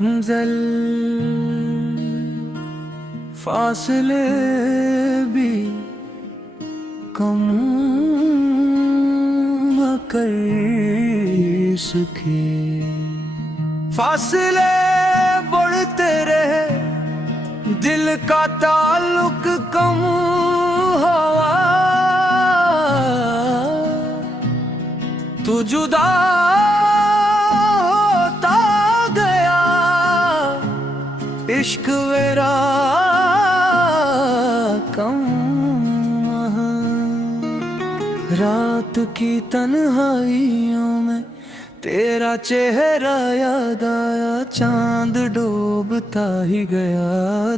जल फासले भी कम न कर सके। फासले बढ़ते रहे, दिल का ताल्लुक कम हुआ। तू जुदा होता गया, इश्क मेरा कम। रात की तन्हाइयों में तेरा चेहरा याद आया, चांद डूबता ही गया,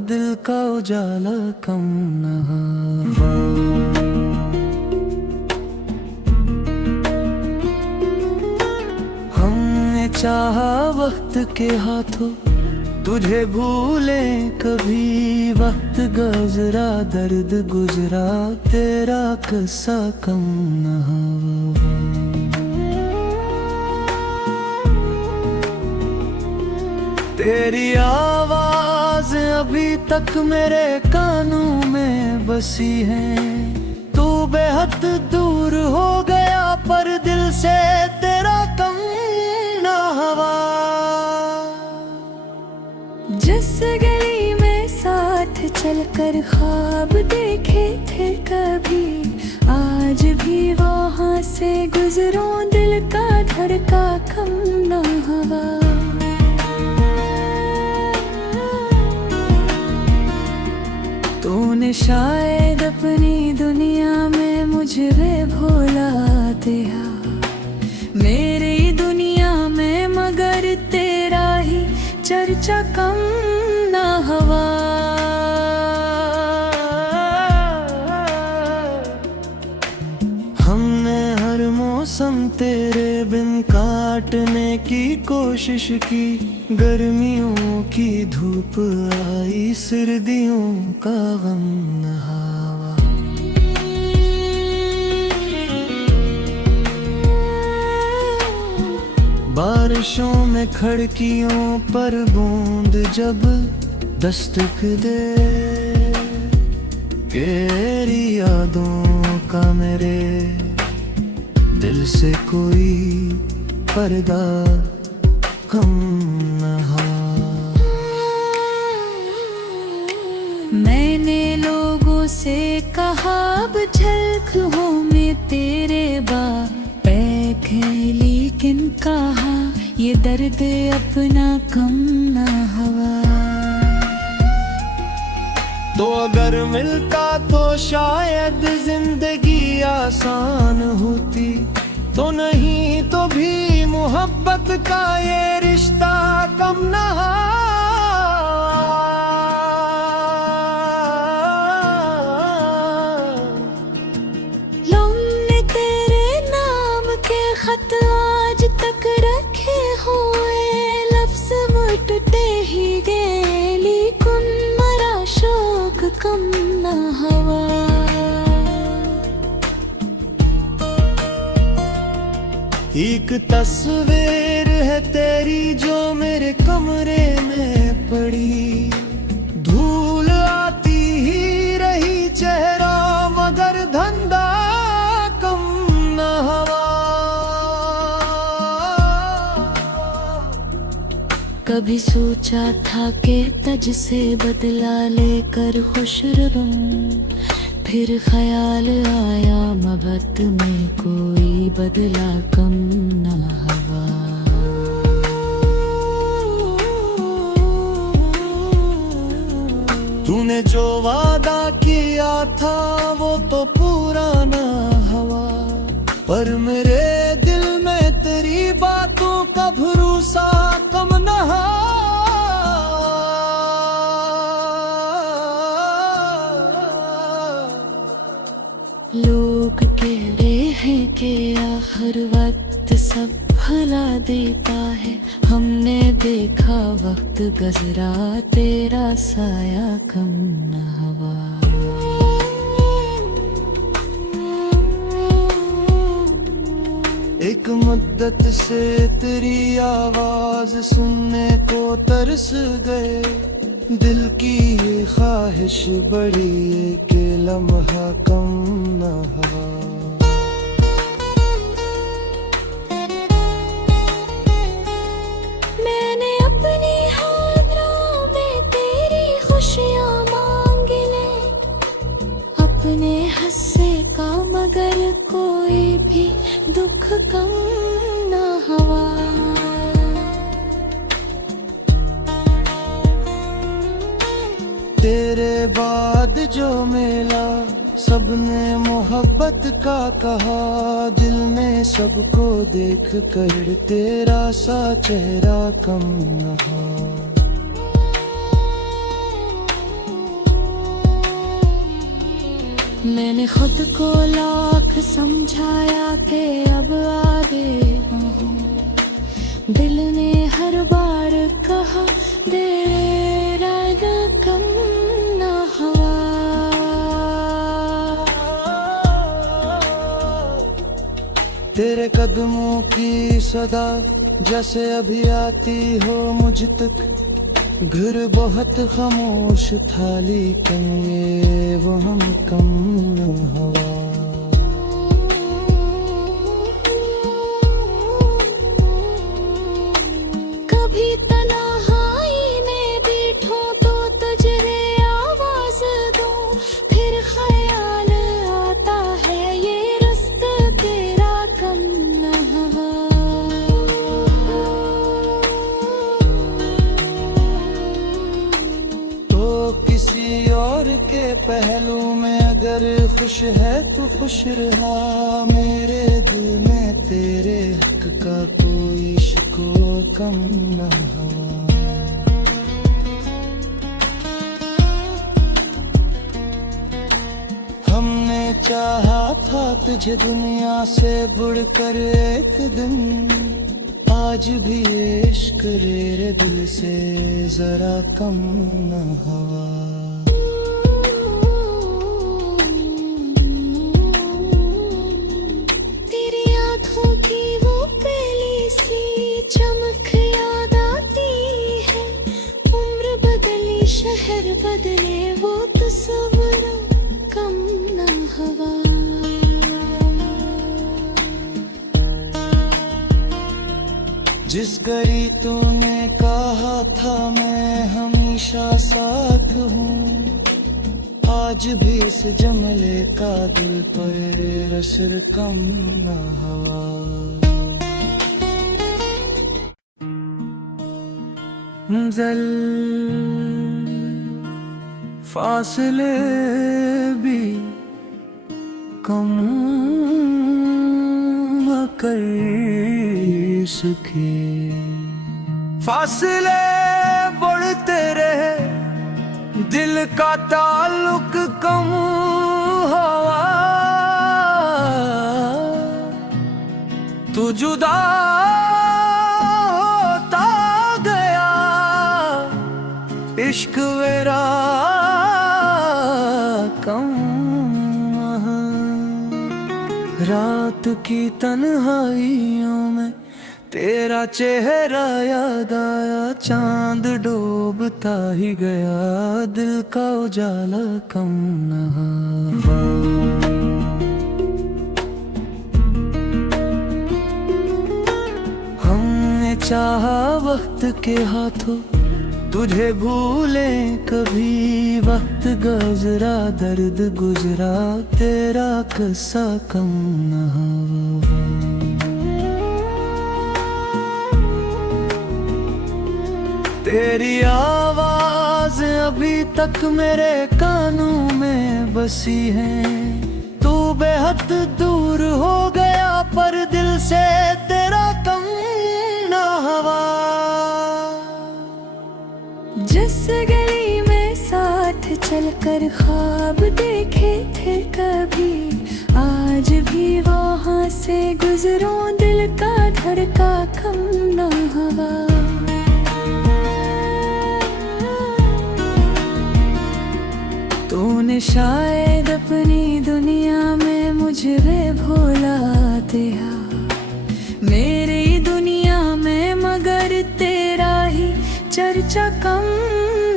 दिल का उजाला कम न हुआ। हमने चाहा वक्त के हाथों तुझे भूले कभी, वक्त गुजरा दर्द गुजरा, तेरा किस्सा कम न हुआ। तेरी आवाज अभी तक मेरे कानों में बसी है। तू बेहद दूर हो गया पर दिल से तेरा कम ना हुआ। जिस गली में साथ चलकर ख्वाब देखे थे कभी, आज भी वहाँ से गुजरूं, दिल का धड़का कम ना हुआ। तूने शायद अपनी दुनिया में मुझे भुला दिया, मेरी दुनिया में मगर तेरा ही चर्चा कम ना हुआ। हमने हर मौसम तेरे बिन काटने की कोशिश की, गर्मियों की धूप आई, सर्दियों का गम न हुआ। बारिशों में खिड़कियों पर बूंद जब दस्तक दे, तेरी यादों का मेरे दिल से कोई पर्दा कम न हो। मैंने लोगों से कहा अब झलक हूँ मैं तेरे पैक है, लेकिन कहा ये दर्द अपना कम ना हुआ। तो अगर मिलता तो शायद जिंदगी आसान होती, तो नहीं तो भी मोहब्बत का ये रिश्ता कम ना हो। लोगों तेरे नाम के खत आज तक रखे हुए, लफ्ज मुटते ही गए, लेकिन मरा शौक कम ना हुआ। एक तस्वीर है तेरी जो मेरे कमरे में पड़ी, धूल आती ही रही चेहरा मगर धंधा कम न हुआ। कभी सोचा था कि तज से बदला लेकर खुश रहूं, फिर ख्याल आया मोहब्बत में कोई बदला कम ना हुआ। तूने जो वादा किया था वो तो पूरा ना हुआ, पर मेरे दिल में तेरी बातों का भरोसा कम ना हुआ। लोग कहते हैं कि आखिर वक्त सब भुला देता है, हमने देखा वक्त गुजरा, तेरा साया कम ना हुआ। एक मुद्दत से तेरी आवाज आवाज सुनने को तरस गए। दिल की ये ख्वाहिश बड़ी है कि लम्हा कम न हुआ। मैंने अपनी हाथों में तेरी खुशियाँ मांग ले, अपने हंसे का मगर कोई भी दुख कम न हुआ। तेरे बाद जो मिला सबने मोहब्बत का कहा। दिल ने सबको देख कर तेरा सा चेहरा कम न हुआ। मैंने खुद को लाख समझाया कि अब आगे हूँ। दिल ने हर बार कहा तेरा दिल कम न हुआ। तेरे कदमों की सदा जैसे अभी आती हो मुझ तक। घर बहुत खामोश था लेकिन ये वो हम कम न हुआ। कभी तन्हाई में बैठूं तो तुझे आवाज दूं, फिर ख्याल आता है ये रास्ता तेरा कम न हुआ। किसी और के पहलू में अगर खुश है तो खुश रहा। मेरे दिल में तेरे हक का कोई शिकवा कम न हुआ। हमने चाहा था तुझे दुनिया से बढ़कर एक दिन। आज भी इश्क तेरे दिल से जरा कम न हुआ। तेरी आँखों की वो पहली सी चमक याद आती है। उम्र बदली शहर बदले वो तस्वीर कम न हुआ। जिस घड़ी तूने कहा था मैं हमेशा साथ हूँ। आज भी इस जमले का दिल पर असर कम न हुआ। जल फासले भी कम कर सके। फासले बढ़ते रहे दिल का ताल्लुक कम हुआ। तू जुदा होता गया इश्क मेरा कम। रात की तन्हाइयों में तेरा चेहरा याद आया। चांद डूबता ही गया दिल का उजाला कम न हुआ। हमने चाहा वक्त के हाथों तुझे भूले कभी। वक्त गुजरा दर्द गुजरा तेरा किस्सा कम न हुआ। तेरी आवाज अभी तक मेरे कानों में बसी है। तू बेहद दूर हो गया पर दिल से तेरा कम न हुआ। जिस गली में साथ चलकर ख्वाब देखे थे कभी, आज भी वहाँ से गुजरूं दिल का धड़का कम न हुआ। तूने शायद अपनी दुनिया में मुझे भुला दिया, मेरी दुनिया में मगर तेरे सोचा कम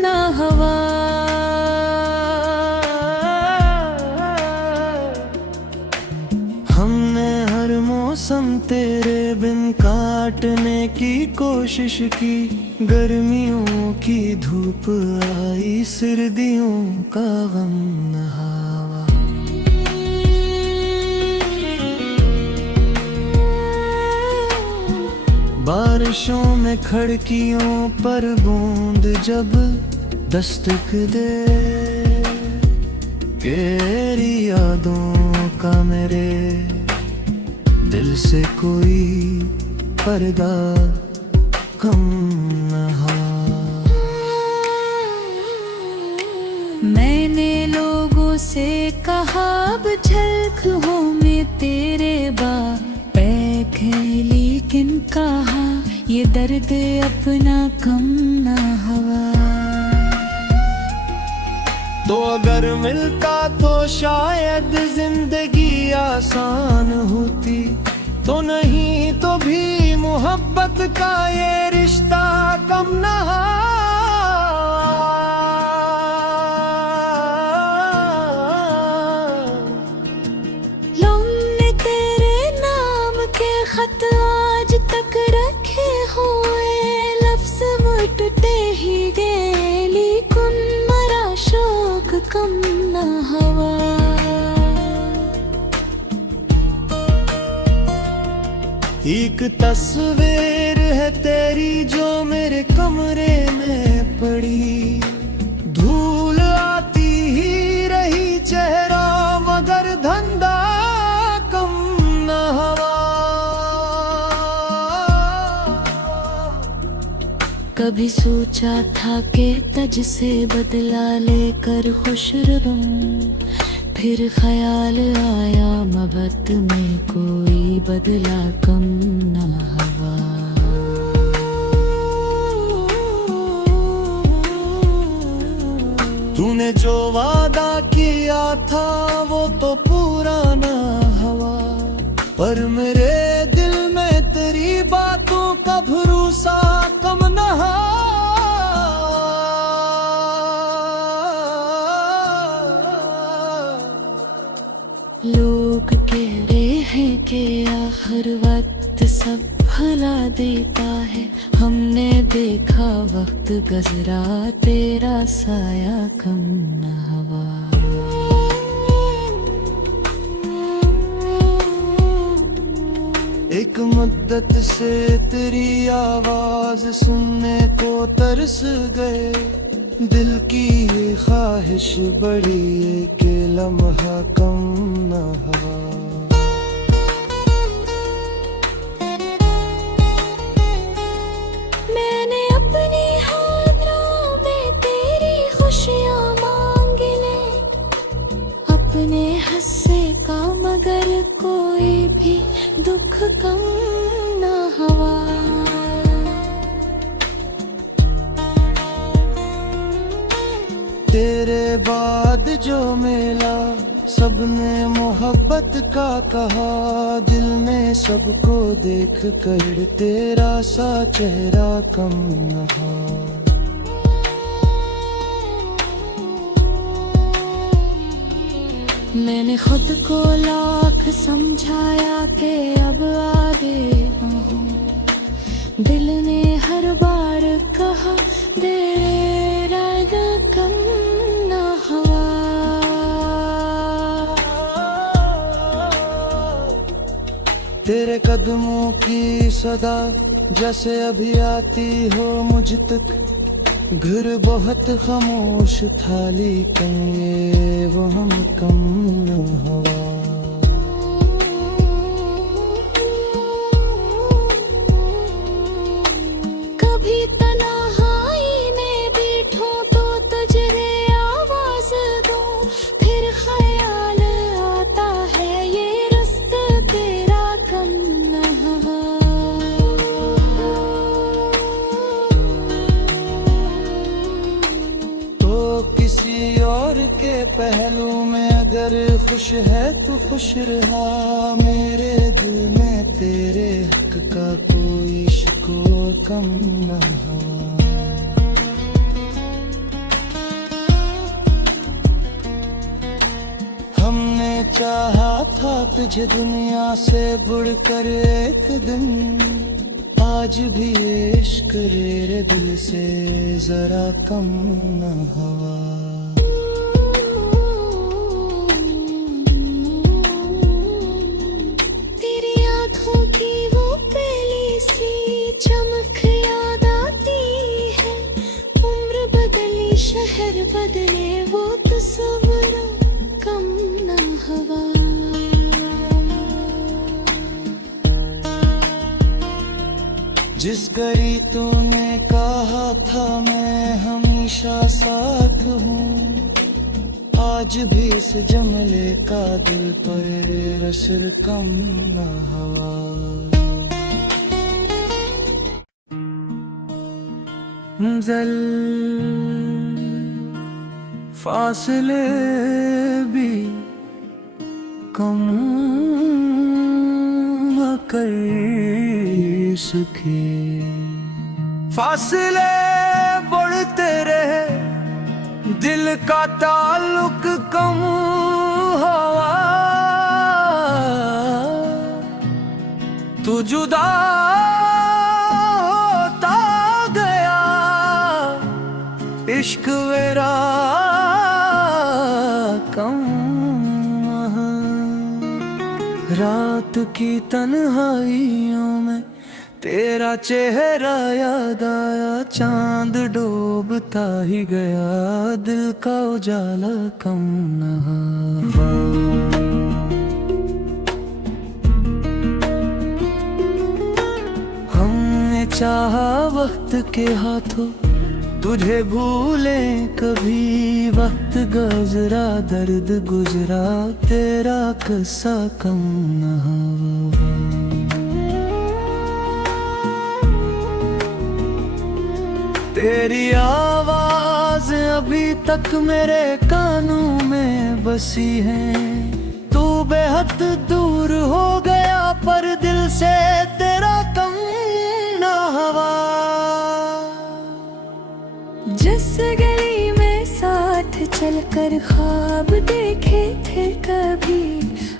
ना हवा। हमने हर मौसम तेरे बिन काटने की कोशिश की, गर्मियों की धूप आई, सर्दियों का गम न हवा। बारिशों में खिड़कियों पर बूंद जब दस्तक दे, तेरी यादों का मेरे दिल से कोई पर्दा कम न हो। मैंने लोगों से कहा अब झलक हूँ मैं तेरे बैक है, लेकिन कहा ये दर्द अपना कम ना हवा। तो अगर मिलता तो शायद जिंदगी आसान होती, तो नहीं तो भी मोहब्बत का ये रिश्ता कम ना हो। हमने तेरे नाम के खत आज तक रखे हुए, लफ्ज मुटते ही गए, लेकिन मरा शौक कम ना हवा। एक तस्वीर है तेरी जो मेरे कमरे में पड़ी, धूल आती ही रही चेहरा मगर धंधा कम न हवा। कभी सोचा था कि तज से बदला लेकर खुश रहूं, फिर ख्याल आया मोहब्बत में कोई बदला कम ना हवा। तूने जो वादा किया था वो तो पूरा ना हुआ, पर मेरे दिल में तेरी बातों का भरोसा कम ना हो। लोग कह रहे हैं कि आखिर वक्त सब भुला देता है, हमने देखा वक्त गुजरा तेरा साया कम न हवा। एक मुद्दत से तेरी आवाज सुनने को तरस गए, दिल की ये ख्वाहिश बड़ी है कि लम्हा कम न हवा। मैंने अपनी हाथों में तेरी खुशियाँ मांग ले, अपने हंसे का मगर कोई भी दुख कम ना हवा। तेरे बाद जो मिला सबने मोहब्बत का कहा, दिल में सबको देख कर तेरा सा चेहरा कम न हो। मैंने खुद को लाख समझाया कि अब आगे न हूँ, दिल ने हर बार कहा तेरा कम ना हवा। तेरे कदमों की सदा जैसे अभी आती हो मुझ तक, घर बहुत खामोश था लेकिन ये वो हम कम न हवा। कभी तन्हाई में बैठूं तो तुझे आवाज दूं, फिर ख्याल आता है ये रास्ता तेरा कम न हवा। किसी और के पहलू में अगर खुश है तो खुश रहा, मेरे दिल में तेरे हक का कोई शिकवा कम न हो। चाहा था तुझे दुनिया से बुड़कर एक दिन, आज भी इश्क मेरे दिल से जरा कम न हवा। तेरी आँखों की वो पहली सी चमक याद आती है, उम्र बदली शहर बदले वो तस्वीर कम न हवा। जिस घड़ी तूने कहा था मैं हमेशा साथ हूँ, आज भी इस जमले का दिल पर असर कम न हवा। जल फासले भी कम न कर सके, फासले बढ़ते रहे दिल का ताल्लुक कम हुआ। तू जुदा होता गया, इश्क मेरा कम। रात की तन्हाइयों में तेरा चेहरा याद आया, चांद डूबता ही गया, दिल का उजाला कम न हुआ। हमने चाहा वक्त के हाथों तुझे भूले कभी, वक्त गुजरा दर्द गुजरा, तेरा किस्सा कम न हुआ। तेरी आवाज अभी तक मेरे कानों में बसी है, तू बेहद दूर हो गया पर दिल से तेरा कम न हुआ। जिस गली में साथ चलकर ख्वाब देखे थे कभी,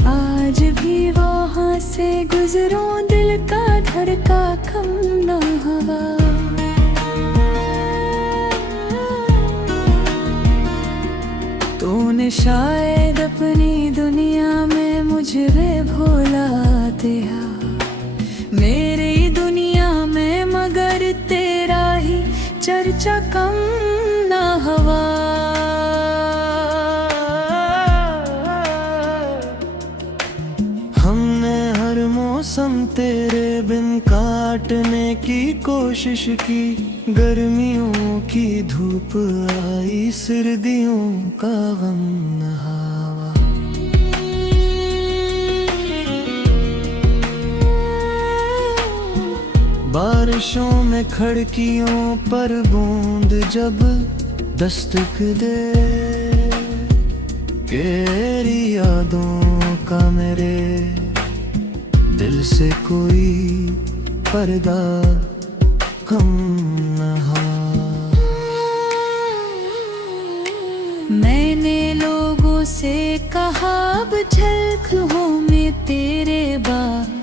आज भी वहाँ से गुजरो, दिल का धड़का कम न हुआ। तूने शायद अपनी दुनिया में मुझे भोला दिया, मेरी दुनिया में मगर तेरा ही चर्चा कम न हुआ। हमने हर मौसम तेरे बिन काटने की कोशिश की, गर्मियों की धूप आई, सर्दियों का गम न हवा। बारिशों में खिड़कियों पर बूंद जब दस्तक दे, तेरी यादों का मेरे दिल से कोई पर्दा कम न हो। मैंने लोगों से कहा अब झलक हूँ मैं तेरे बाप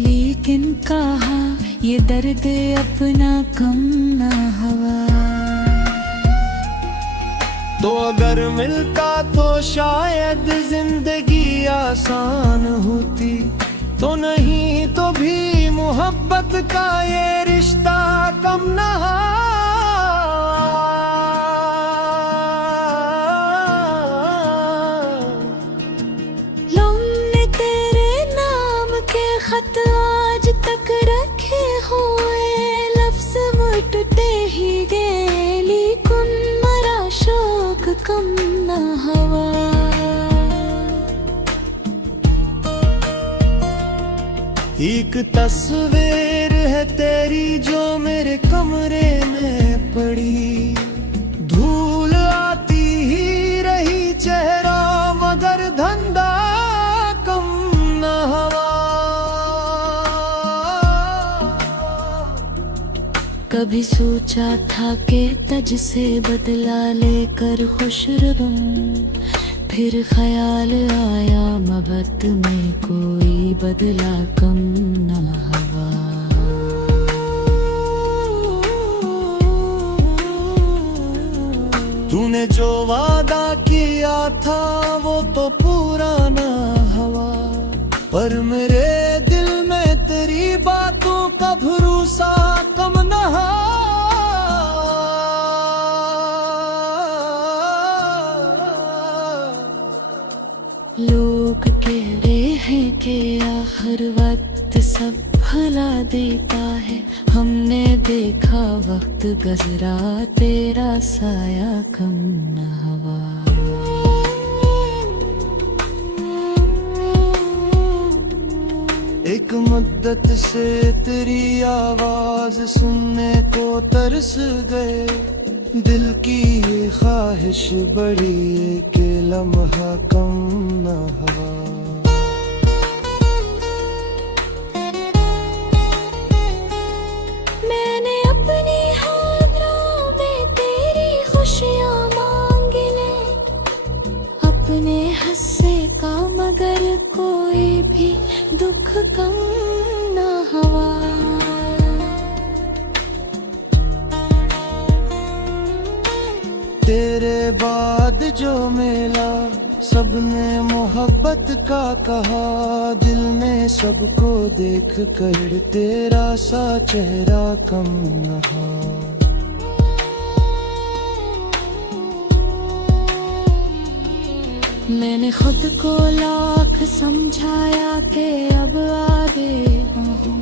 लेकिन कहा ये दर्द अपना कम न हुआ। तो अगर मिलता तो शायद जिंदगी आसान होती, तो नहीं तो भी मोहब्बत का ये रिश्ता कम न हमने तेरे नाम के खत आज तक रखे हुए, लफ्ज मुटते ही गए लेकिन मरा शौक कम न हुआ। एक तस्वीर है तेरी जो मेरे कमरे में पड़ी, धूल आती ही रही चेहरा मगर धंधा कम न हुआ। कभी सोचा था कि तज से बदला लेकर खुश रहूं, फिर ख्याल आया मोहब्बत में कोई बदला कम ना हवा। तूने जो वादा किया था वो तो पूरा ना हुआ, पर मेरे दिल में तेरी बातों का भरोसा कम ना। लोग कह रहे हैं कि आखिर वक्त सब भुला देता है, हमने देखा वक्त गुजरा तेरा साया कम न हुआ। एक मुद्दत से तेरी आवाज सुनने को तरस गए, दिल की ये ख्वाहिश बड़ी है कि लम्हा कम न हुआ। मैंने अपनी हाथों में तेरी खुशियाँ मांग ले, अपने हंसे का मगर कोई भी दुख कम न हुआ। तेरे बाद जो मिला सबने मोहब्बत का कहा, दिल ने सबको देख कर तेरा सा चेहरा कम न था। मैंने खुद को लाख समझाया कि अब आगे न हूँ,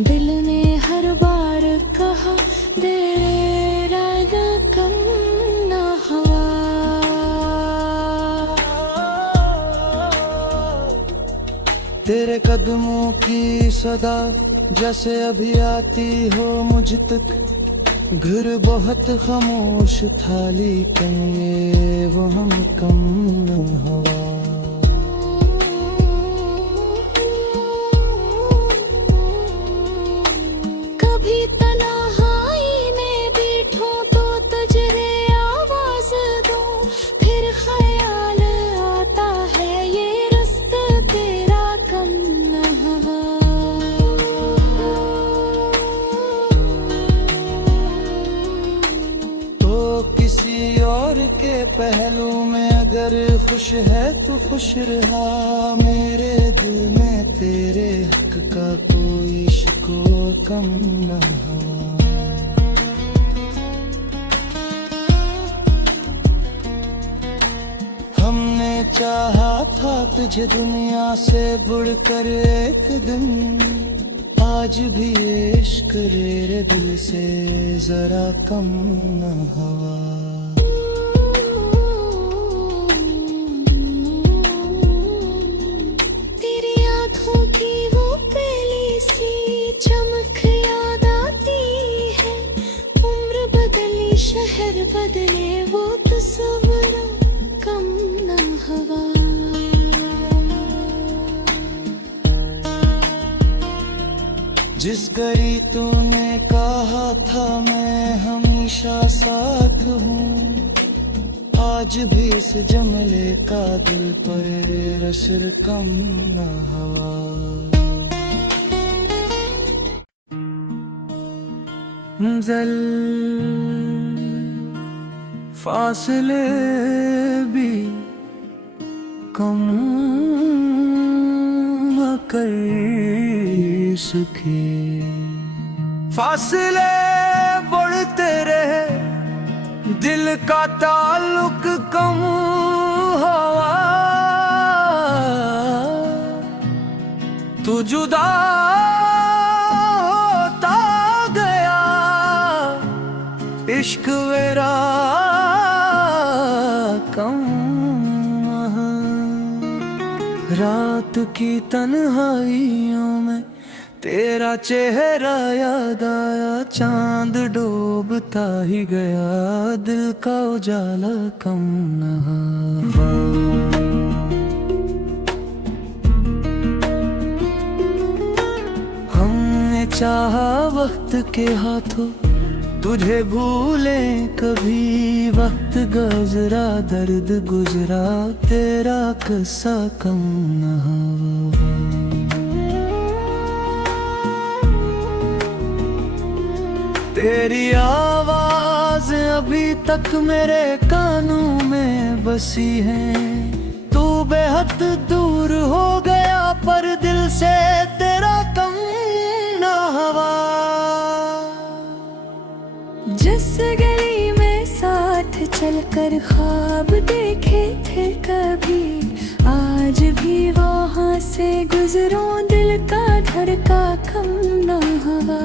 दिल ने हर बार कहा तेरे राजा कम न हुआ। तेरे कदमों की सदा जैसे अभी आती हो मुझ तक, घर बहुत खामोश था लेकिन ये वो हम कम न हुआ। कभी तन्हाई में बैठो तो तुझे आवाज दूं, फिर ख्याल आता है ये रास्ता तेरा कम न हुआ। किसी और के पहलू में अगर खुश है तो खुश रहा, मेरे दिल में तेरे हक का कोई शिको कम न हुआ। हमने चाहा था तुझे दुनिया से बढ़कर एक दिन, आज भी इश्क रे दिल से जरा कम न हुआ। तेरी आँखों की वो पहली सी चमक याद आती है, उम्र बदली शहर बदले वो तस्वीर कम न हुआ। जिस घड़ी तूने कहा था मैं हमेशा साथ हूँ, आज भी इस जमले का दिल पर असर कम न हुआ। जल फासले भी कम न कर सके, फासले बढ़ते रहे दिल का ताल्लुक कम हुआ। तू जुदा होता गया इश्क मेरा कम। रात की तन्हाइयों में तेरा चेहरा याद आया, चांद डूबता ही गया दिल का उजाला कम न हुआ। हमने चाहा वक्त के हाथों तुझे भूले कभी वक्त गुजरा, दर्द गुजरा, तेरा किस्सा कम न हुआ। तेरी आवाज अभी तक मेरे कानों में बसी है। तू बेहद दूर हो गया पर दिल से तेरा कम ना हुआ। जिस गली में साथ चलकर ख्वाब देखे थे कभी, आज भी वहाँ से गुजरूं दिल का धड़का कम ना हुआ।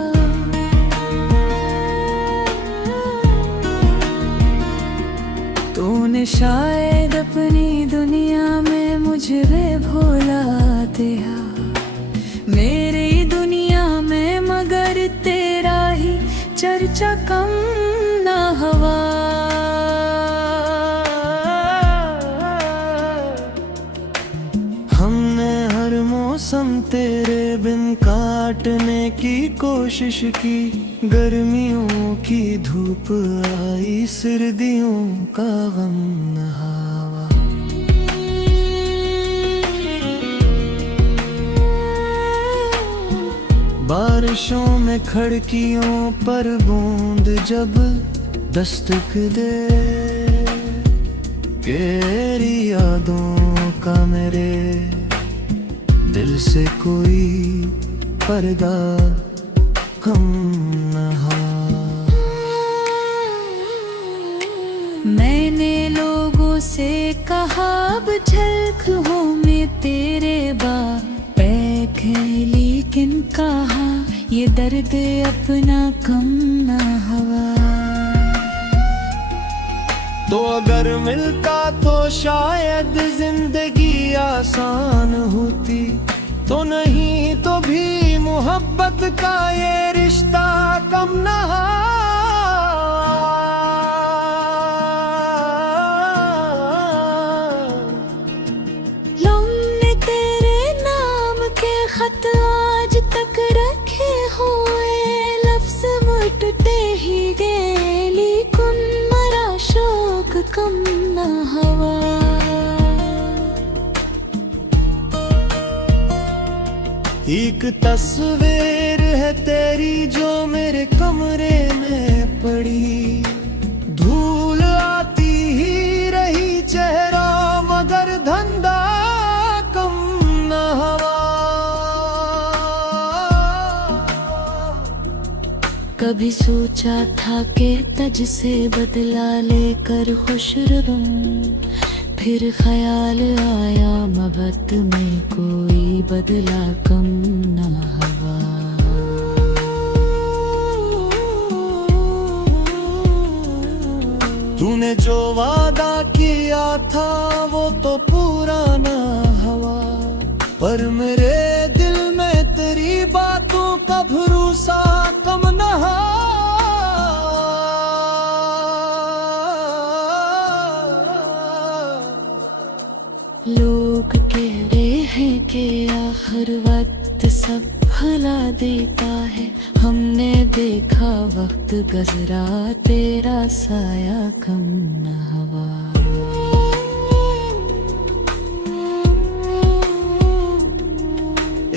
तूने शायद अपनी दुनिया में मुझे भुला दिया, मेरी दुनिया में मगर तेरा ही चर्चा कम ना हुआ। हमने हर मौसम तेरे बिन काटने की कोशिश की, गर्मियों की धूप आई, सर्दियों का गम न हुआ। बारिशों में खिड़कियों पर बूंद जब दस्तक दे, तेरी यादों का मेरे दिल से कोई पर्दा कम न हो। मैंने लोगों से कहा अब झलक हूँ मैं तेरे बाप लेकिन कहा ये दर्द अपना कम ना हुआ। तो अगर मिलता तो शायद जिंदगी आसान होती, तो नहीं तो भी मोहब्बत का ये रिश्ता कम ना हो। लोगों तेरे नाम के खत आज तक रखे हुए, लफ्ज मुटते ही गए लेकिन मरा शौक कम ना हुआ। एक तस्वीर है तेरी जो मेरे कमरे में पड़ी, धूल आती ही रही चेहरा मगर धंधा कम न हुआ। कभी सोचा था कि तज से बदला लेकर खुश रहूं, फिर ख्याल आया मोहब्बत में कोई बदला कम ना हुआ। तूने जो वादा किया था वो तो पूरा ना हुआ, पर मेरे दिल में तेरी बातों का भरोसा कम ना हुआ। लोग कह रहे हैं कि आखिर वक्त सब भुला देता है, हमने देखा वक्त गुजरा तेरा साया कम न हुआ।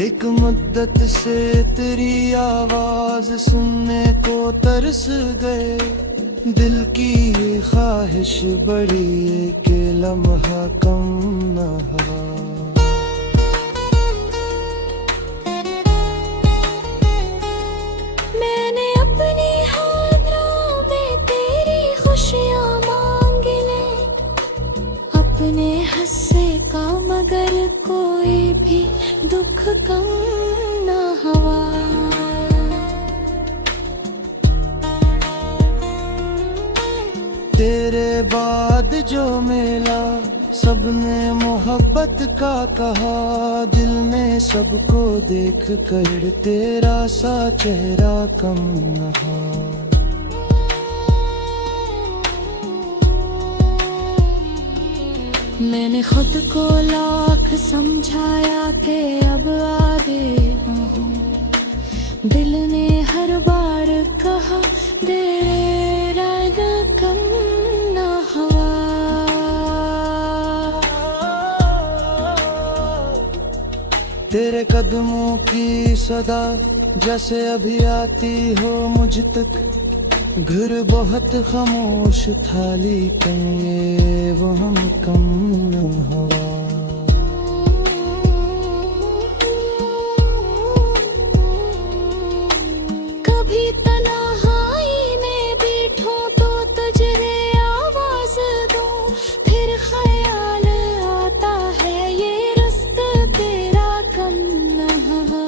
एक मुद्दत से तेरी आवाज सुनने को तरस गए, दिल की ये ख्वाहिश बड़ी है कि लम्हा कम न हुआ। मैंने अपनी हाथों में तेरी खुशियाँ मांग ले, अपने हंसे का मगर कोई भी दुख कम ना हुआ। तेरे बाद जो मिला सबने मोहब्बत का कहा, दिल में सबको देख कर तेरा सा चेहरा कम न हो। मैंने खुद को लाख समझाया कि अब आगे न हूँ, दिल ने हर बार कहा तेरे तेरे कदमों की सदा जैसे अभी आती हो मुझ तक। घर बहुत खामोश था लेकिन ये वो हम कम न हवा। कभी तन्हाई में बैठूं तो तुझे आवाज दूं, फिर ख्याल आता है ये रास्ता तेरा कम न हवा।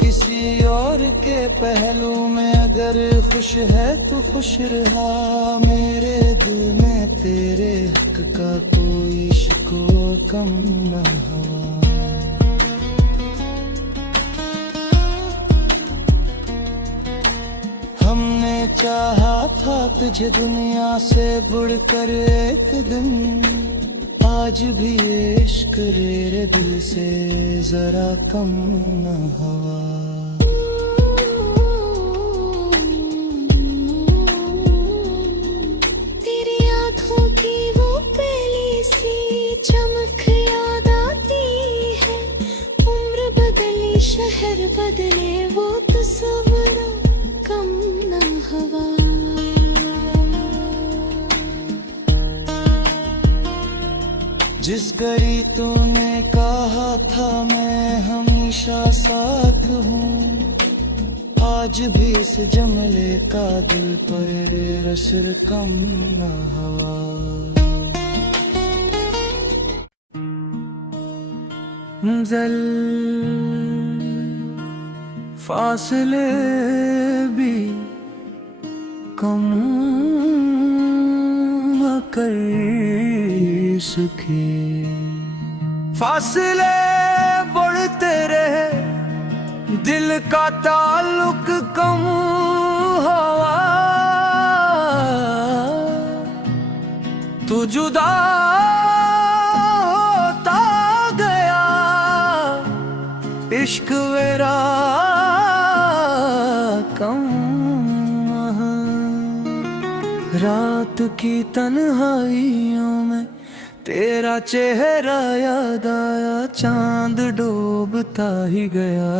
किसी और के पहलू में अगर खुश है तो खुश रहा। मेरे दिल में तेरे हक का कोई शिकवा कम न हुआ। हमने चाहा था तुझे दुनिया से बढ़कर एक दिन। आज भी इश्क रे दिल से जरा कम न हवा। तेरी आँखों की वो पहली सी चमक याद आती है। उम्र बदली शहर बदले वो तस्वीर कम न हवा। जिस घड़ी तूने कहा था मैं हमेशा साथ हूँ, आज भी इस जमले का दिल पर असर कम न हवा। जल फासले भी कम न कर सके। फासले बढ़ते रहे दिल का ताल्लुक कम हुआ। तू जुदा होता गया इश्क मेरा कम। रात की तन्हाइयों में तेरा चेहरा याद आया। चांद डूबता ही गया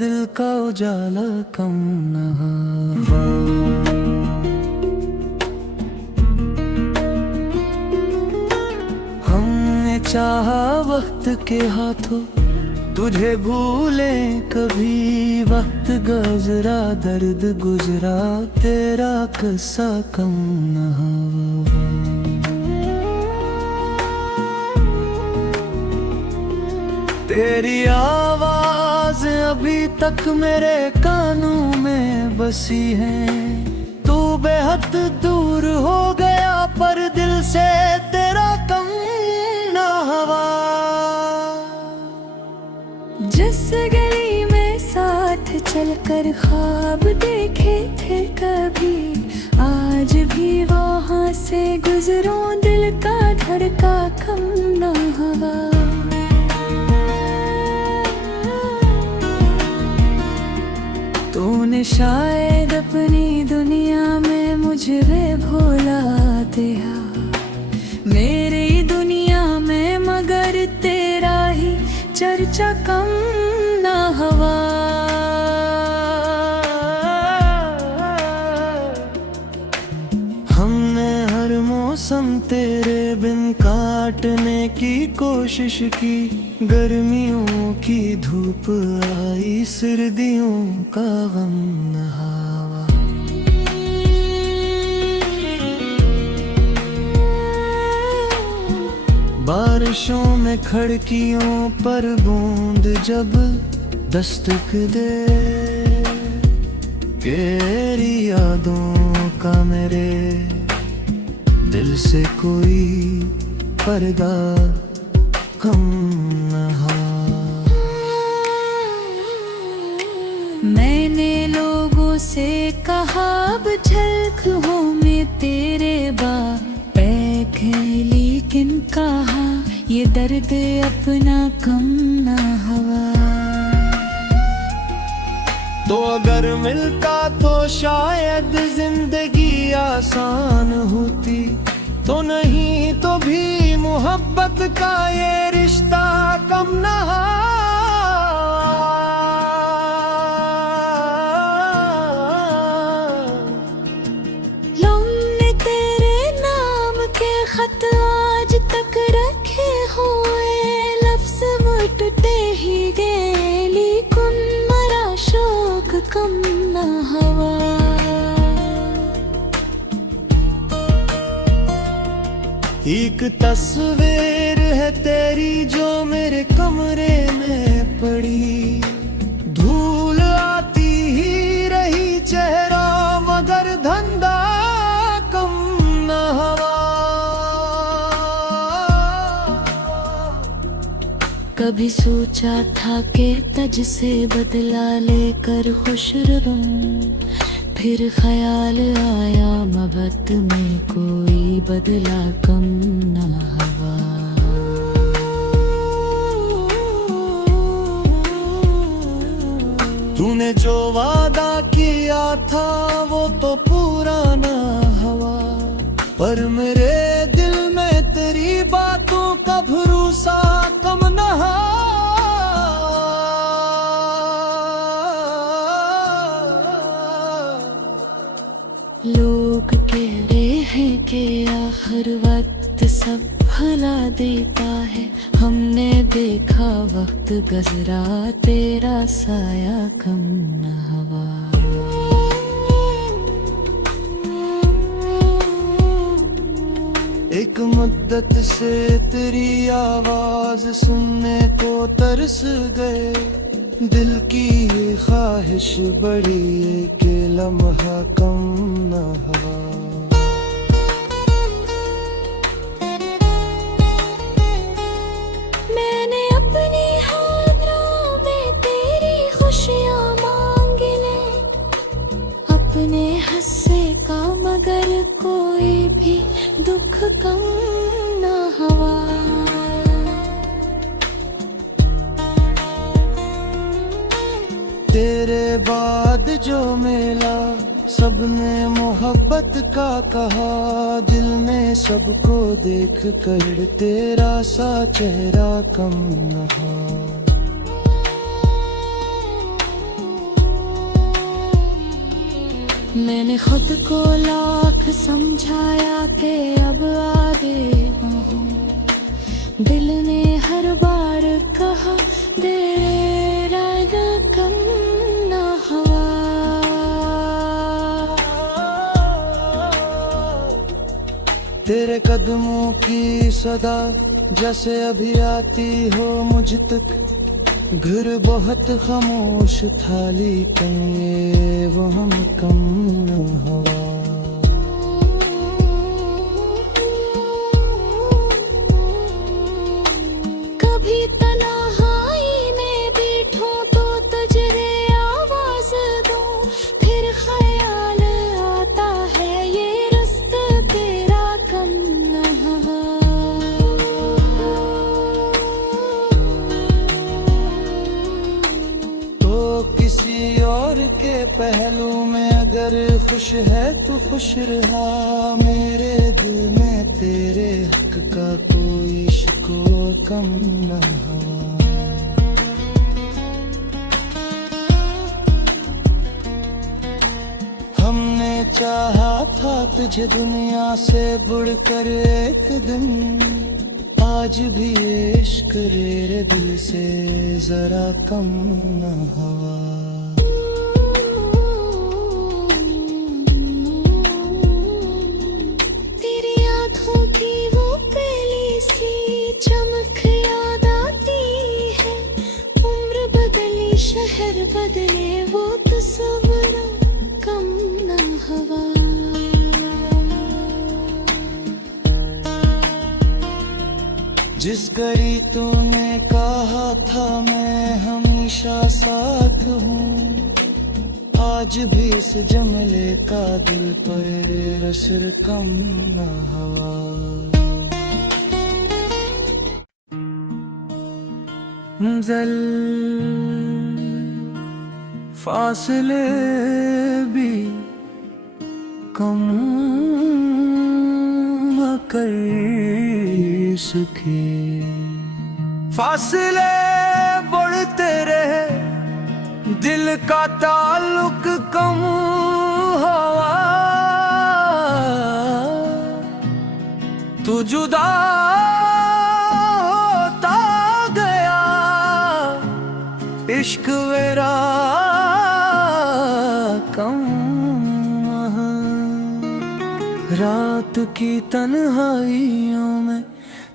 दिल का उजाला कम न हुआ। हमने चाहा वक्त के हाथों तुझे भूले कभी। वक्त गुजरा दर्द गुजरा तेरा किस्सा कम न हुआ। तेरी आवाज अभी तक मेरे कानों में बसी है। तू बेहद दूर हो गया पर दिल से तेरा कम न हवा। जिस गली में साथ चलकर ख्वाब देखे थे कभी, आज भी वहाँ से गुजरूं दिल का धड़का कम न हवा। तूने शायद अपनी दुनिया में मुझे भोला दिया। मेरी दुनिया में मगर तेरा ही चर्चा कम न हवा। हमने हर मौसम तेरे बिन काटने की कोशिश की। गर्मियों की धूप आई सर्दियों का गम न हवा। बारिशों में खिड़कियों पर बूंद जब दस्तक दे, तेरी यादों का मेरे दिल से कोई पर्दा कम न हो। मैंने लोगों से कहा अब झलक हूँ मैं तेरे बैक है, लेकिन कहा ये दर्द अपना कम न हवा। तो अगर मिलता तो शायद जिंदगी आसान होती, तो नहीं तो भी मोहब्बत का ये रिश्ता कम न लौने तेरे नाम के खत आज तक रखे हुए लफ्ज मुटते ही गए लेकिन मरा शौक कम न हवा एक तस्वीर है तेरी जो मेरे कमरे में पड़ी धूल आती ही रही चेहरा मगर धंधा कम न हवा कभी सोचा था कि तज से बदला लेकर खुश रहूं फिर ख्याल आया मोहब्बत में कोई बदला कम न हवा तूने जो वादा किया था वो तो पूरा ना हुआ पर मेरे दिल में तेरी बातों का भरोसा कम न लोग कह रहे हैं कि आखिर वक्त सब भला देता है हमने देखा वक्त गुजरा तेरा साया कम न हवा एक मुद्दत से तेरी आवाज सुनने को तरस गए दिल की ये ख्वाहिश बड़ी एक लम्हा कम न हवा मैंने अपनी हाथों में तेरी खुशियाँ मांग ले अपने हंसे का मगर कोई भी दुख कम न हवा तेरे बाद जो मिला सबने मोहब्बत का कहा दिल में सबको देख कर तेरा सा चेहरा कम न हा मैंने खुद को लाख समझाया कि अब आगे बढ़ूं दिल ने हर बार कहा तेरा कम न हवा तेरे कदमों की सदा जैसे अभी आती हो मुझ तक घर बहुत खामोश था लेकिन ये वो हम कम न हवा कभी तन्हाई में बैठूं तो तुझे आवाज दूं फिर ख्याल आता है ये रास्ता तेरा कम न हवा किसी और के पहलू में अगर खुश है तो खुश रहा मेरे दिल में तेरे हक का कोई शिकवा कम न हुआ हमने चाहा था तुझे दुनिया से बढ़कर एक दिन आज भी इश्क तेरे दिल से जरा कम न हुआ तेरी आँखों की वो पहली सी चमक याद आती है उम्र बदली शहर बदले वो तस्वीर कम न हवा जिस घड़ी तूने कहा था मैं हमेशा साथ हूँ आज भी इस जमले का दिल पर असर कम न हुआ जल फासले भी कम कर सके। फासले बढ़ते रहे, दिल का ताल्लुक कम हुआ, तू जुदा होता गया, इश्क मेरा कम। रात की तन्हाइयों में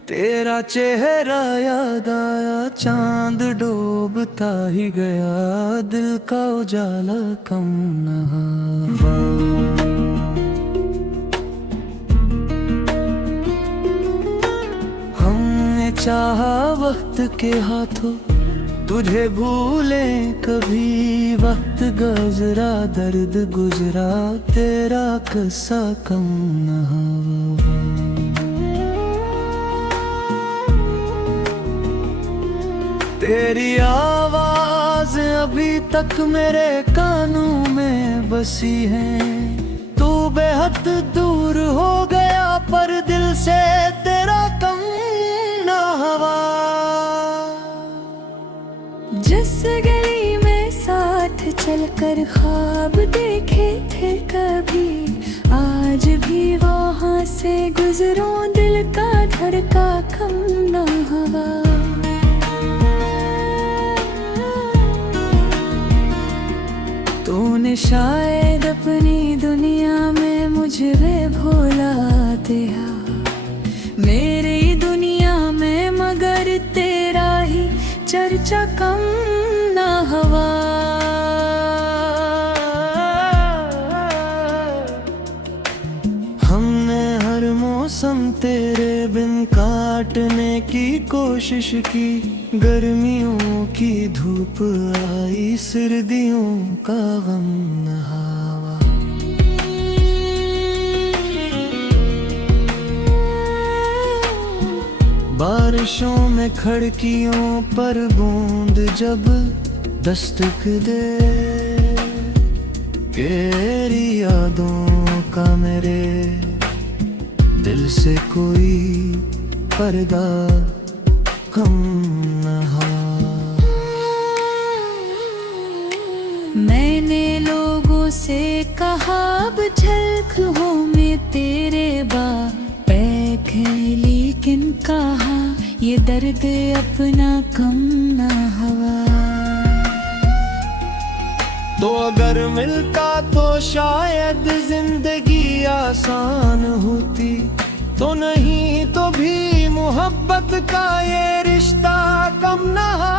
तेरा चेहरा याद आया, चांद डूबता ही गया, दिल का उजाला कम न हुआ। हमने चाहा वक्त के हाथों तुझे भूलें कभी, वक्त गुजरा दर्द गुजरा, तेरा किस्सा कम न हुआ। तेरी आवाज अभी तक मेरे कानों में बसी है, तू बेहद दूर हो गया पर दिल से तेरा कम न हुआ। जिस गली में साथ चलकर ख्वाब देखे थे कभी, आज भी वहाँ से गुजरो, दिल का धड़का कम न हुआ। तूने शायद अपनी दुनिया में मुझे भोला दिया, मेरी दुनिया में मगर तेरा ही चर्चा कम न हुआ। हमने हर मौसम तेरे बिन काटने की कोशिश की, गर्मियों की धूप आई, सर्दियों का गम न हुआ। बारिशों में खिड़कियों पर बूंद जब दस्तक दे, तेरी यादों का मेरे दिल से कोई पर्दा कम न हो। मैंने लोगों से कहा अब झलक हूँ मैं तेरे पैक है, लेकिन कहा ये दर्द अपना कम न हुआ। तो अगर मिलता तो शायद जिंदगी आसान होती, तो नहीं तो भी मोहब्बत का ये रिश्ता कम न हो।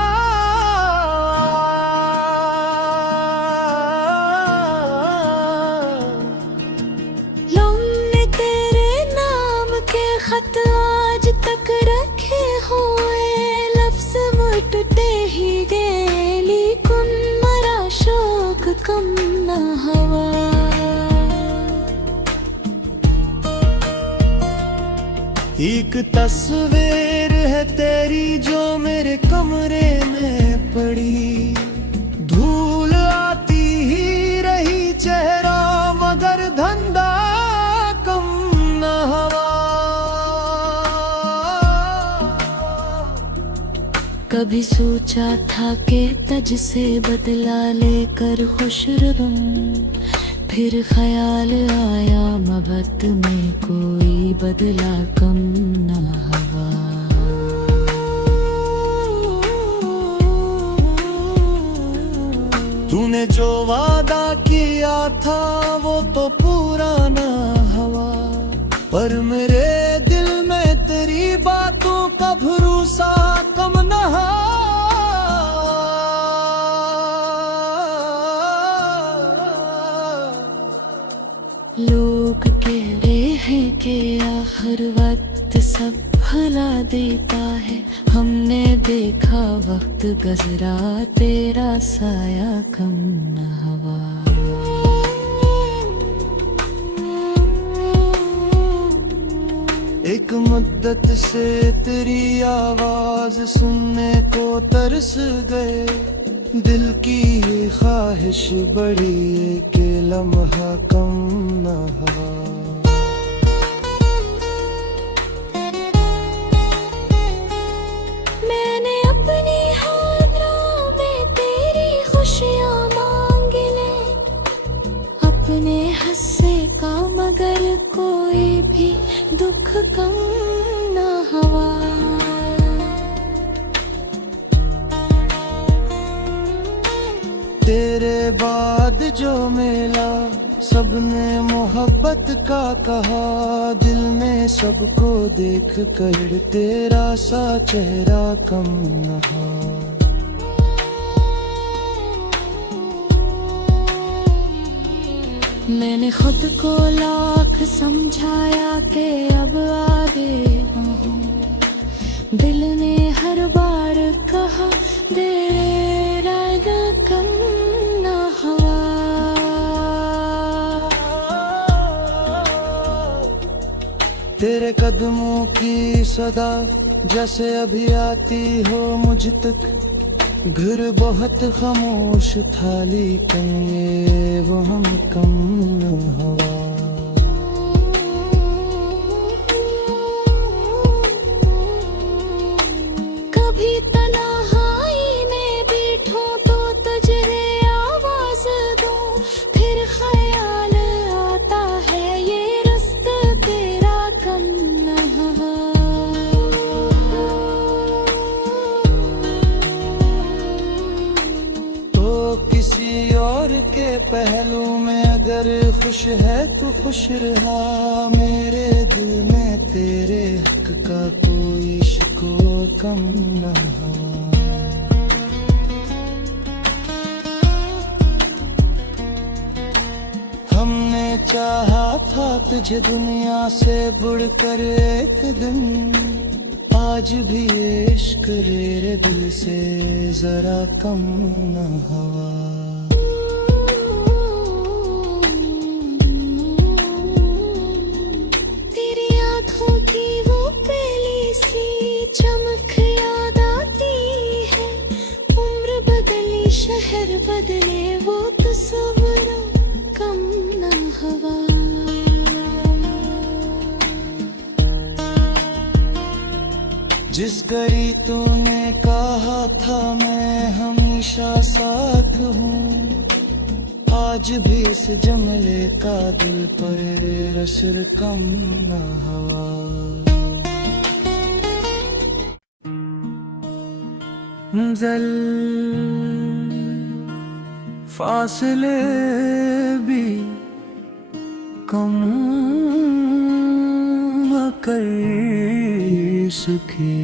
हमने तेरे नाम के खत आज तक रखे हुए, लफ्ज टूटे ही गए, लेकिन मरा शौक कम न हुआ। एक तस्वीर है तेरी जो मेरे कमरे में पड़ी, धूल आती ही रही चेहरा मगर धंधा कम न हुआ। कभी सोचा था कि तज से बदला लेकर खुश रहूं, फिर ख्याल आया मोहब्बत में कोई बदला कम न हुआ। तूने जो वादा किया था वो तो पूरा ना हुआ, पर मेरे दिल में तेरी बातों का भरोसा कम न हुआ। लोग कह रहे हैं कि आखिर वक्त सब भला देता है, हमने देखा वक्त गुजरा, तेरा साया कम न हुआ। एक मुद्दत से तेरी आवाज सुनने को तरस गए, दिल की ये ख्वाहिश बड़ी के लम्हा कम न हुआ। कम न हवा। तेरे बाद जो मिला सबने मोहब्बत का कहा, दिल में सबको देख कर तेरा सा चेहरा कम नहा। मैंने खुद को लाख समझाया कि अब आगे न हूँ, दिल ने हर बार कहा तेरा दिल कम न हवा। तेरे कदमों की सदा जैसे अभी आती हो मुझ तक, घर बहुत खामोश था लेकिन ये वो हम कम न हवा। कभी तन्हाई में बैठूं तो तुझे आवाज दूं, फिर ख्याल आता है ये रास्ता तेरा कम न हवा। किसी और के पहलू में अगर खुश है तो खुश रहा, मेरे दिल में तेरे हक का कोई शिको कम न हो। हमने चाहा था तुझे दुनिया से बढ़कर एक दिन, आज भी इश्क तेरे दिल से जरा कम न हवा। तेरी आँखों की वो पहली सी चमक याद आती है, उम्र बदली शहर बदले वो तस्वीर कम न हवा। जिस घड़ी तूने कहा था मैं हमेशा साथ हूँ, आज भी इस जमले का दिल पर असर कम न हवा। जल फासले भी कम न कर सके,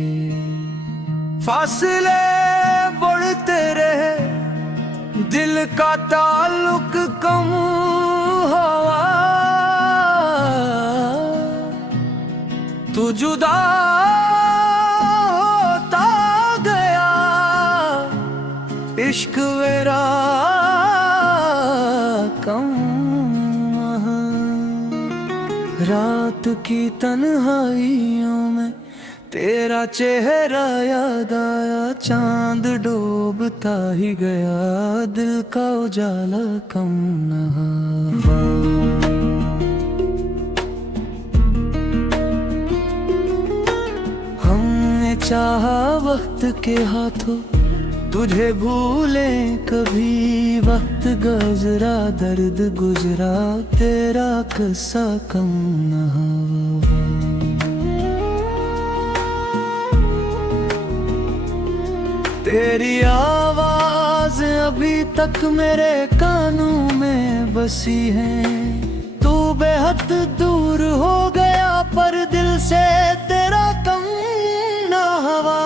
फासले बढ़ते रहे दिल का ताल्लुक कम हुआ। तू जुदा होता गया इश्क मेरा कम। रात की तन्हाइयों में तेरा चेहरा याद आया, चांद डूबता ही गया दिल का उजाला कम न हुआ। हमने चाहा वक्त के हाथों तुझे भूले कभी, वक्त गुजरा दर्द गुजरा तेरा किस्सा कम न हुआ। तेरी आवाज अभी तक मेरे कानों में बसी है, तू बेहद दूर हो गया पर दिल से तेरा कम न हवा।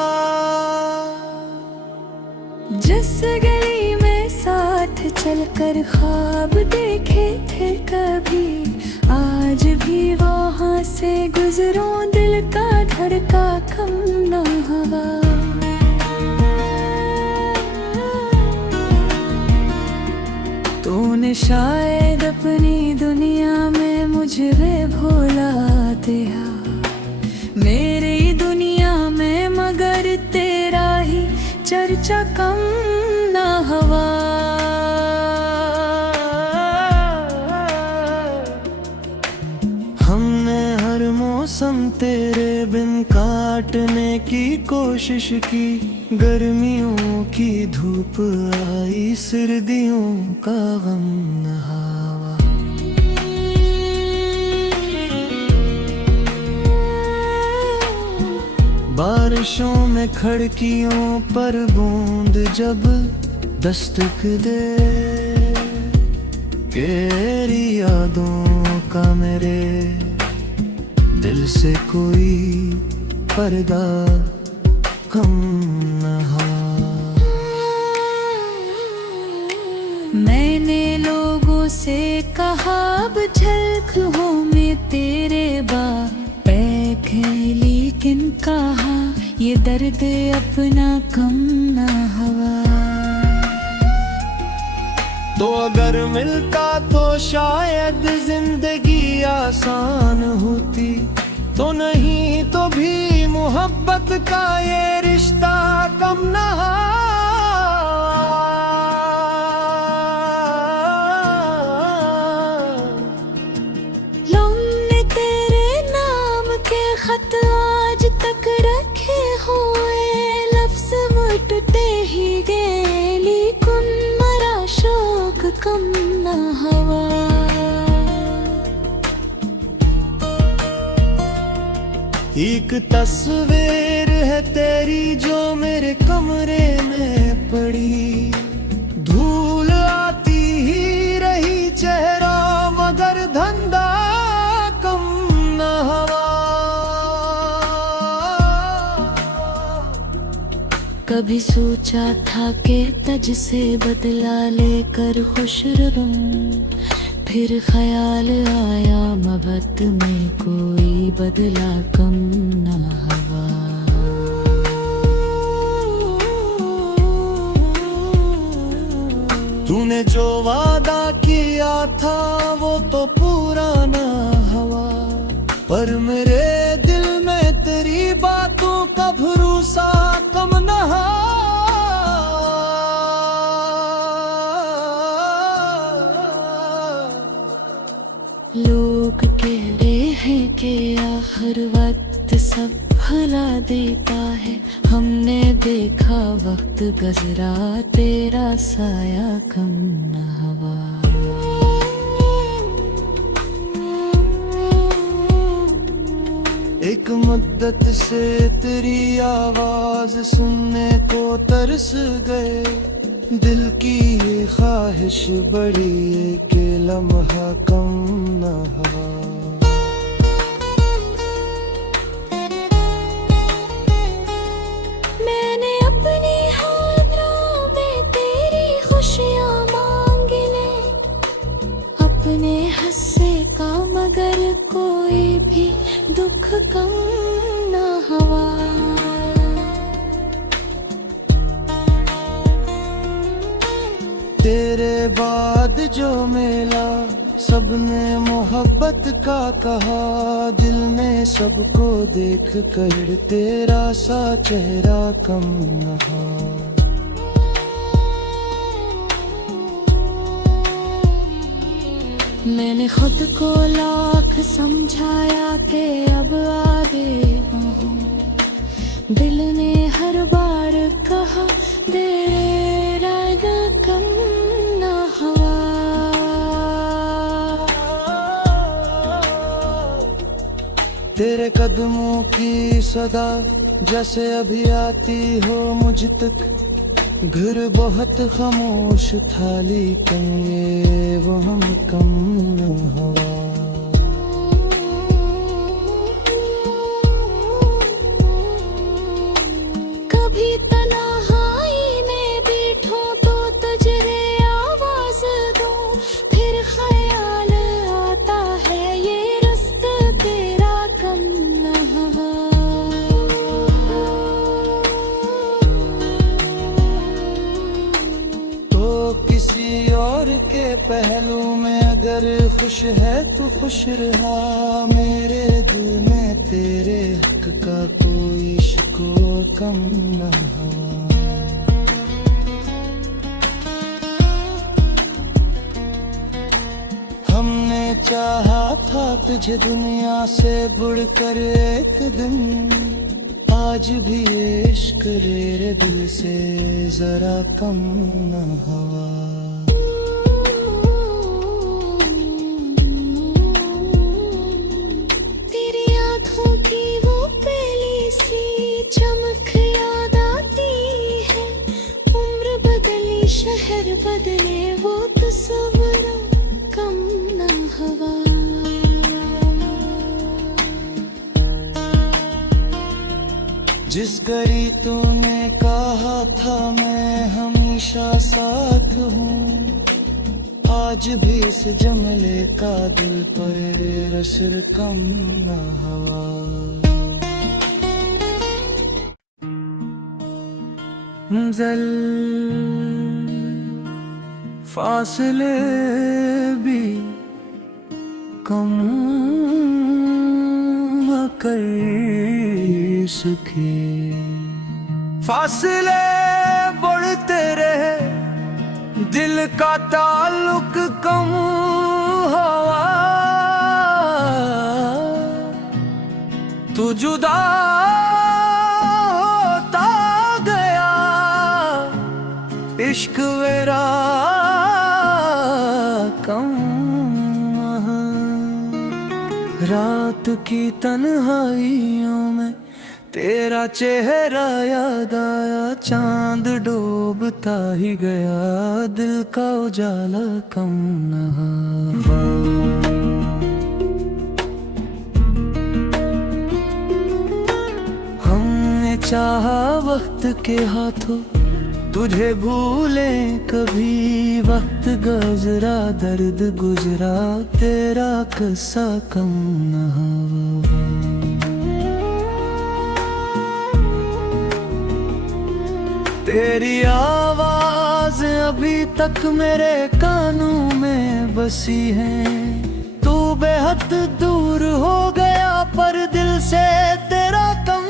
जिस गली में साथ चलकर ख्वाब देखे थे कभी, आज भी वहाँ से गुजरूं दिल का धड़का कम न हवा। तूने शायद अपनी दुनिया में मुझे भोला दिया, मेरी दुनिया में मगर तेरा ही चर्चा कम न हवा। हमने हर मौसम तेरे बिन काटने की कोशिश की, गर्मियों की धूप आई सर्दियों का गम न हवा। बारिशों में खिड़कियों पर बूंद जब दस्तक दे, तेरी यादों का मेरे दिल से कोई पर्दा कम न हो। मैंने लोगों से कहा अब झलक हूँ मैं तेरे बैक है, लेकिन कहा ये दर्द अपना कम ना हवा। तो अगर मिलता तो शायद जिंदगी आसान होती, तो नहीं तो भी मोहब्बत का ये रिश्ता कम ना। लोगों तेरे नाम के खत आज तक रखे हुए, लफ्ज मुटते ही गए, लेकिन मरा शौक कम ना हवा। एक तस्वीर है तेरी जो मेरे कमरे में पड़ी, धूल आती ही रही चेहरा मगर धंधा कम न हवा। कभी सोचा था कि तज से बदला लेकर खुश रहूं, फिर ख्याल आया मोहब्बत में कोई बदला कम ना हवा। तूने जो वादा किया था वो तो पूरा ना हुआ, पर मेरे दिल में तेरी बातों का भरोसा कम ना हुआ। लोग कह रहे हैं कि आखिर वक्त सब भुला देता है, हमने देखा वक्त गुजरा तेरा साया कम न हवा। एक मुद्दत से तेरी आवाज सुनने को तरस गए, दिल की ये ख्वाहिश बड़ी है कि लम्हा कम न हवा। मैंने अपनी हाथों में तेरी खुशियाँ मांग ले, अपने हंसे का मगर कोई भी दुख कम ना हवा। तेरे बाद जो मिला सबने मोहब्बत का कहा, दिल ने सबको देख कर तेरा सा चेहरा कम न हा। मैंने खुद को लाख समझाया कि अब आगे बढ़ूं, दिल ने हर बार कहा तेरा कम ना हवा। तेरे कदमों की सदा जैसे अभी आती हो मुझ तक, घर बहुत खामोश था लेकिन ये वो हम कम न हवा। कभी तन्हाई में बैठो तो तुझे आवाज दूं, फिर ख्याल आता है ये रास्ता तेरा कम न हवा। तो किसी और के पहलू में अगर खुश है तो खुश रहा, मेरे दिल में तेरे हक का कोई शिको कम न हो। हमने चाहा था तुझे दुनिया से बढ़कर एक दिन, आज भी इश्क रे दिल से जरा कम न हवा। तेरी आँखों की वो पहली सी कर बदले वो तस्वीर कम ना हवा। जिस घड़ी तूने कहा था मैं हमेशा साथ हूँ, आज भी इस जमले का दिल पर असर कम ना हवा। जल फासले भी कम न कर सके, फासले बढ़ते रहे दिल का ताल्लुक कम हुआ। तू जुदा होता गया, इश्क मेरा कम। रात की तन्हाइयों में तेरा चेहरा याद आया, चांद डूबता ही गया, दिल का उजाला कम न हुआ। हमने चाहा वक्त के हाथों तुझे भूले कभी, वक्त गुजरा दर्द गुजरा, तेरा किस्सा कम न हुआ। तेरी आवाज अभी तक मेरे कानों में बसी है, तू बेहद दूर हो गया पर दिल से तेरा कम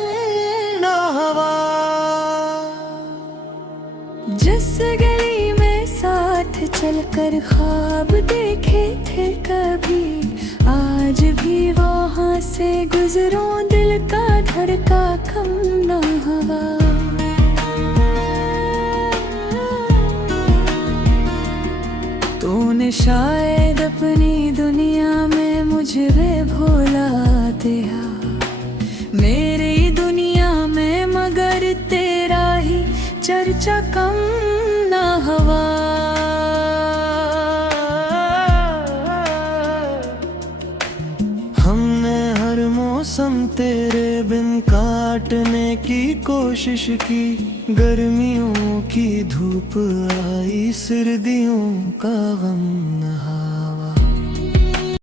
ना हुआ। जिस गली में साथ चलकर ख्वाब देखे थे कभी, आज भी वहाँ से गुजरूं दिल का धड़का कम ना हुआ। तूने शायद अपनी दुनिया में मुझे भुला दिया, मेरी दुनिया में मगर तेरा ही चर्चा कम ना हुआ। हमने हर मौसम तेरे बिन काटने की कोशिश की, गर्मियों की धूप आई सर्दियों का गम नहा।